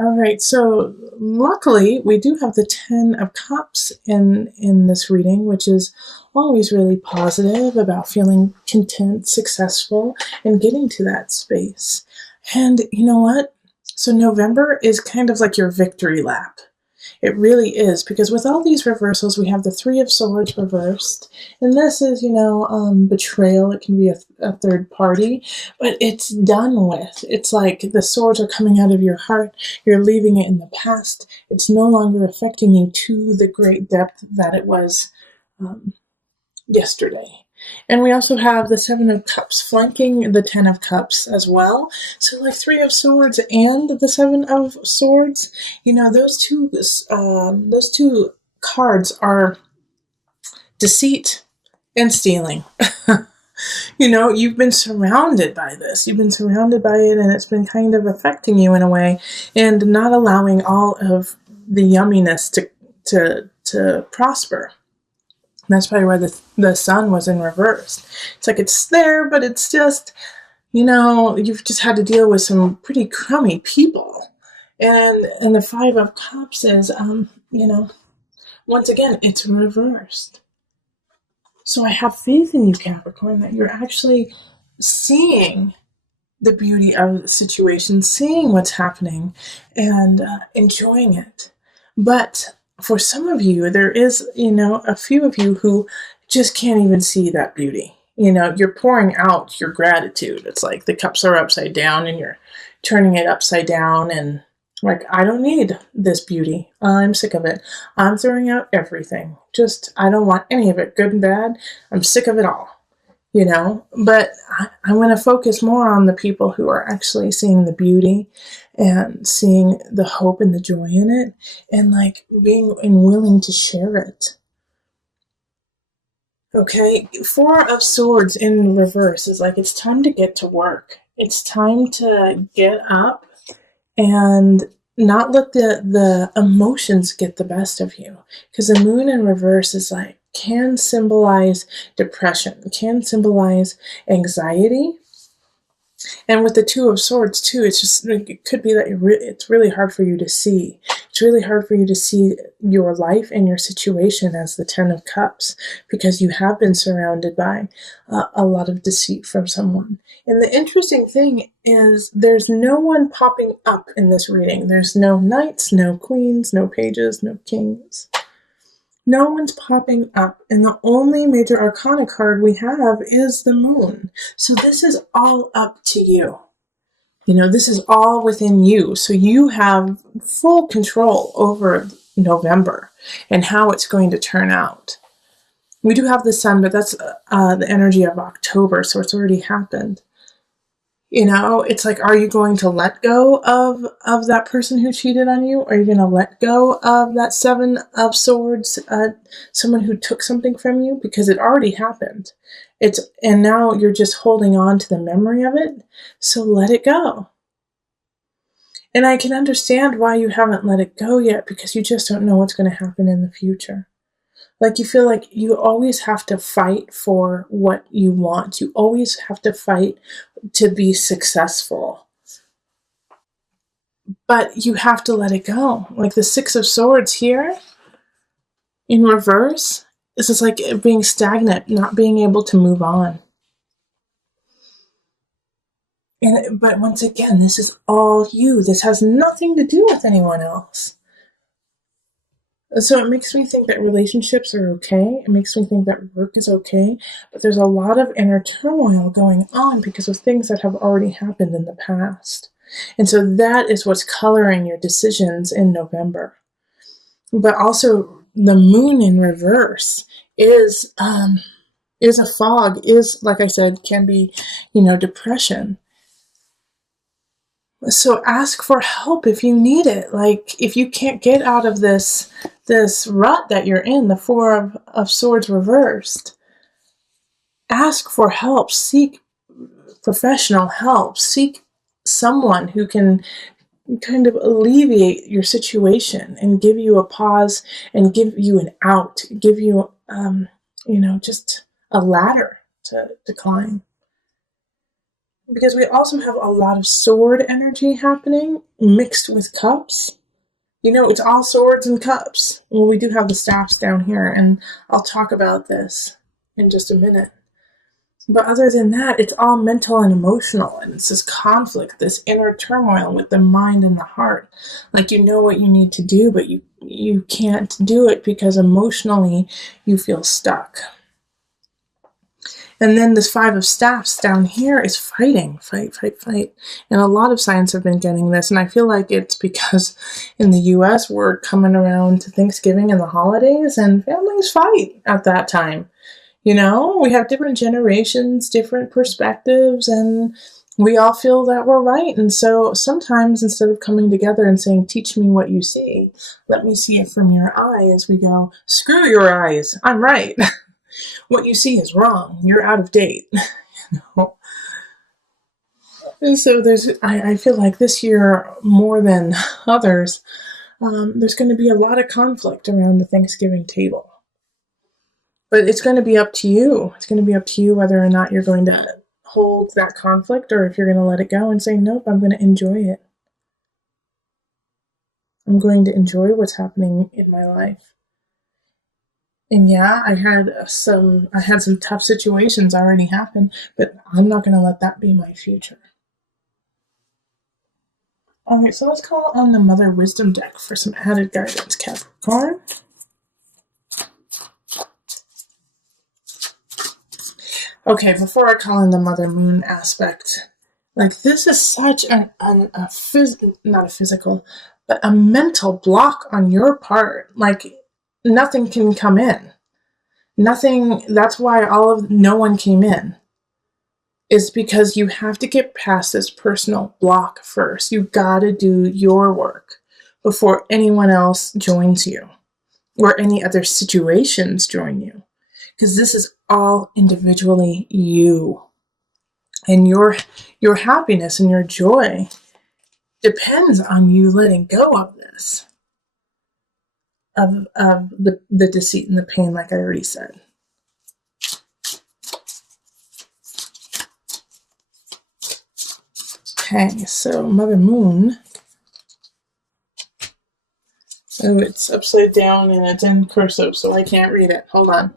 All right, so luckily we do have the Ten of Cups in this reading, which is always really positive about feeling content, successful, and getting to that space. And you know what? So November is kind of like your victory lap. It really is, because with all these reversals, we have the Three of Swords reversed. And this is, betrayal. It can be a third party, but it's done with. It's like the swords are coming out of your heart. You're leaving it in the past. It's no longer affecting you to the great depth that it was yesterday. And we also have the Seven of Cups flanking the Ten of Cups as well. So like Three of Swords and the Seven of Swords, those two cards are deceit and stealing. You've been surrounded by this. You've been surrounded by it, and it's been kind of affecting you in a way, and not allowing all of the yumminess to prosper. And that's probably why the sun was in reverse. It's like it's there, but it's just, you've just had to deal with some pretty crummy people. And the Five of Cups is, once again, it's reversed. So I have faith in you, Capricorn, that you're actually seeing the beauty of the situation, seeing what's happening, and enjoying it. But for some of you, there is, a few of you who just can't even see that beauty. You're pouring out your gratitude. It's like the cups are upside down and you're turning it upside down and like, I don't need this beauty. I'm sick of it. I'm throwing out everything. I don't want any of it, good and bad. I'm sick of it all, But I want to focus more on the people who are actually seeing the beauty and seeing the hope and the joy in it, and like being willing to share it. Okay, Four of Swords in reverse is like it's time to get to work. It's time to get up and not let the emotions get the best of you. Because the Moon in reverse is like, can symbolize depression, can symbolize anxiety. And with the Two of Swords too, it could be that it's really hard for you to see. It's really hard for you to see your life and your situation as the Ten of Cups, because you have been surrounded by a lot of deceit from someone. And the interesting thing is there's no one popping up in this reading. There's no knights, no queens, no pages, no kings. No one's popping up, and the only major arcana card we have is the Moon. So this is all up to you. This is all within you. So you have full control over November and how it's going to turn out. We do have the Sun, but that's the energy of October, so it's already happened. It's like, are you going to let go of that person who cheated on you? Are you going to let go of that Seven of Swords, someone who took something from you? Because it already happened. And now you're just holding on to the memory of it. So let it go. And I can understand why you haven't let it go yet, because you just don't know what's going to happen in the future. Like you feel like you always have to fight for what you want. You always have to fight to be successful. But you have to let it go. Like the Six of Swords here in reverse, this is like being stagnant, not being able to move on. But once again, this is all you. This has nothing to do with anyone else. So it makes me think that relationships are okay. It makes me think that work is okay. But there's a lot of inner turmoil going on because of things that have already happened in the past. And so that is what's coloring your decisions in November. But also the Moon in reverse is a fog, is, like I said, can be, depression. So ask for help if you need it. Like if you can't get out of this rut that you're in, the Four of Swords reversed, ask for help. Seek professional help. Seek someone who can kind of alleviate your situation and give you a pause and give you an out, give you, just a ladder to climb. because we also have a lot of sword energy happening mixed with cups. You know, it's all swords and cups. Well, we do have the staffs down here, and I'll talk about this in just a minute. But other than that, it's all mental and emotional, and it's this conflict, this inner turmoil with the mind and the heart. Like, you know what you need to do, but you can't do it because emotionally you feel stuck. And then this Five of Staffs down here is fighting, fight, fight, fight. And a lot of signs have been getting this, and I feel like it's because in the US we're coming around to Thanksgiving and the holidays, and families fight at that time. You know, we have different generations, different perspectives, and we all feel that we're right. And so sometimes instead of coming together and saying, teach me what you see, let me see it from your eyes, we go, screw your eyes, I'm right. What you see is wrong. You're out of date. You know? And so I feel like this year, more than others, there's going to be a lot of conflict around the Thanksgiving table. But it's going to be up to you. It's going to be up to you whether or not you're going to hold that conflict or if you're going to let it go and say, nope, I'm going to enjoy it. I'm going to enjoy what's happening in my life. And yeah, I had some tough situations already happen, but I'm not going to let that be my future. All right, so let's call on the Mother Wisdom deck for some added guidance, Capricorn. Okay, before I call in the Mother Moon aspect, like this is such not a physical, but a mental block on your part. Like nothing can come in. Nothing, that's why no one came in. Is because you have to get past this personal block first. You gotta do your work before anyone else joins you or any other situations join you. Because this is all individually you. And your happiness and your joy depends on you letting go of this. Of the deceit and the pain, like I already said. Okay, so Mother Moon. Oh, it's upside down and it's in cursive, so I can't read it. Hold on.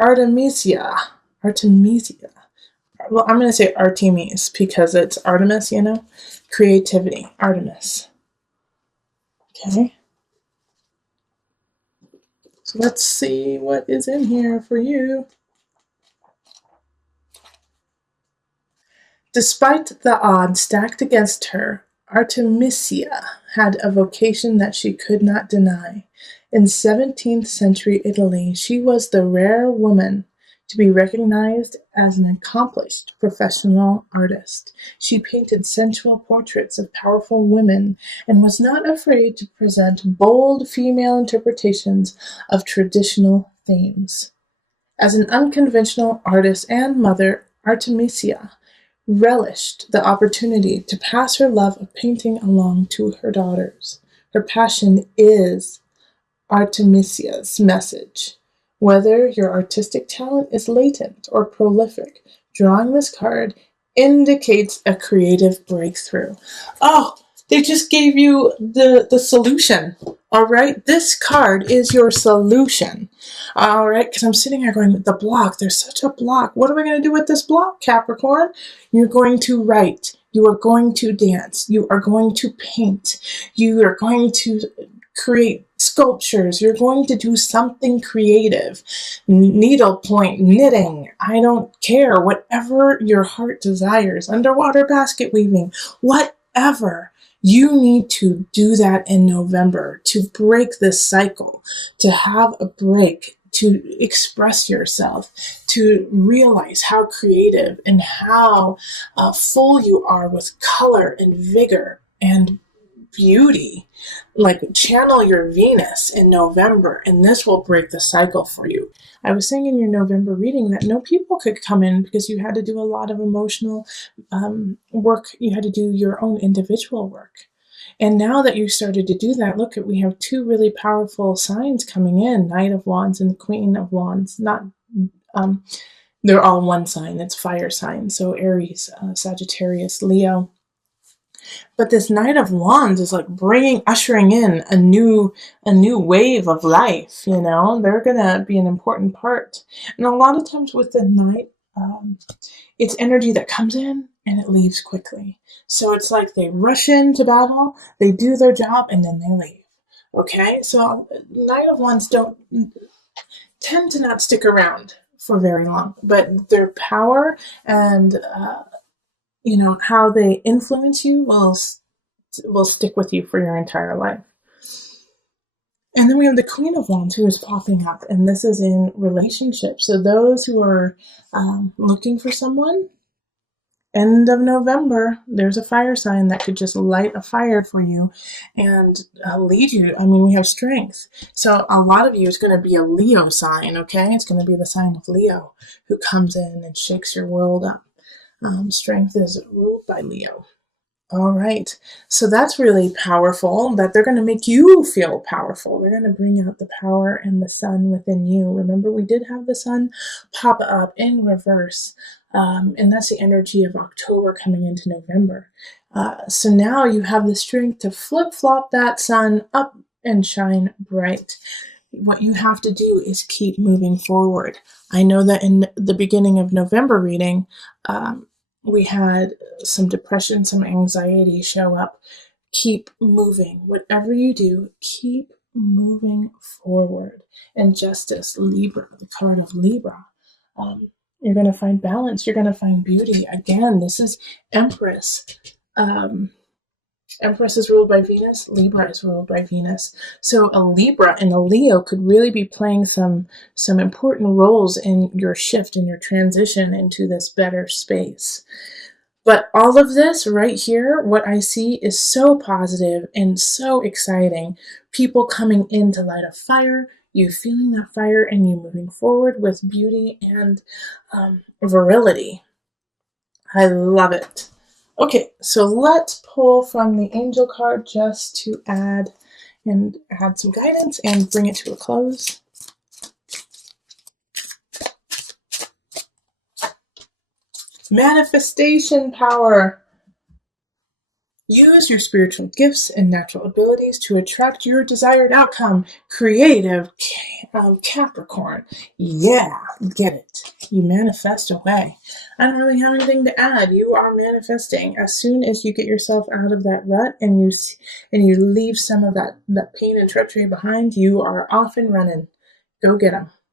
Artemisia. Well, I'm going to say Artemis because it's Artemis, you know? Creativity. Artemis. Okay. So let's see what is in here for you. Despite the odds stacked against her, Artemisia had a vocation that she could not deny. In 17th century Italy, she was the rare woman to be recognized as an accomplished professional artist. She painted sensual portraits of powerful women and was not afraid to present bold female interpretations of traditional themes. As an unconventional artist and mother, Artemisia relished the opportunity to pass her love of painting along to her daughters. Her passion is Artemisia's message. Whether your artistic talent is latent or prolific, drawing this card indicates a creative breakthrough. Oh, they just gave you the solution. All right, this card is your solution. All right, because I'm sitting here going, the block, there's such a block. What are we going to do with this block, Capricorn? You're going to write. You are going to dance. You are going to paint. You are going to create sculptures. You're going to do something creative. Needlepoint, knitting, I don't care. Whatever your heart desires. Underwater basket weaving, whatever. You need to do that in November to break this cycle, to have a break, to express yourself, to realize how creative and how full you are with color and vigor and beauty. Like, channel your Venus in November, and this will break the cycle for you. I was saying in your November reading that no people could come in because you had to do a lot of emotional work. You had to do your own individual work. And now that you started to do that, look, we have two really powerful signs coming in, Knight of Wands and Queen of Wands. Not They're all one sign. It's fire sign. So Aries, Sagittarius, Leo. But this Knight of Wands is like ushering in a new wave of life. They're gonna be an important part. And a lot of times with the Knight, it's energy that comes in and it leaves quickly. So it's like they rush into battle, they do their job, and then they leave. Okay, so Knight of Wands don't tend to not stick around for very long, but their power and how they influence you will stick with you for your entire life. And then we have the Queen of Wands who is popping up, and this is in relationships. So those who are looking for someone, end of November, there's a fire sign that could just light a fire for you and lead you. I mean, we have strength. So a lot of you is going to be a Leo sign, okay? It's going to be the sign of Leo who comes in and shakes your world up. Strength is ruled by Leo. All right. So that's really powerful, that they're going to make you feel powerful. They're going to bring out the power and the sun within you. Remember, we did have the sun pop up in reverse. And that's the energy of October coming into November. So now you have the strength to flip-flop that sun up and shine bright. What you have to do is keep moving forward. I know that in the beginning of November reading, we had some depression, some anxiety show up. Keep moving. Whatever you do, keep moving forward. And justice, Libra, the card of Libra. You're going to find balance. You're going to find beauty. Again, this is Empress. Empress is ruled by Venus. Libra is ruled by Venus. So a Libra and a Leo could really be playing some important roles in your shift, in your transition into this better space. But all of this right here, what I see is so positive and so exciting. People coming in to light a fire, you feeling that fire, and you moving forward with beauty and virility. I love it. Okay, so let's pull from the angel card just to add some guidance and bring it to a close. Manifestation power. Use your spiritual gifts and natural abilities to attract your desired outcome. Creative Capricorn. Yeah, get it. You manifest away. I don't really have anything to add. You are manifesting. As soon as you get yourself out of that rut and you leave some of that pain and treachery behind, you are off and running. Go get them.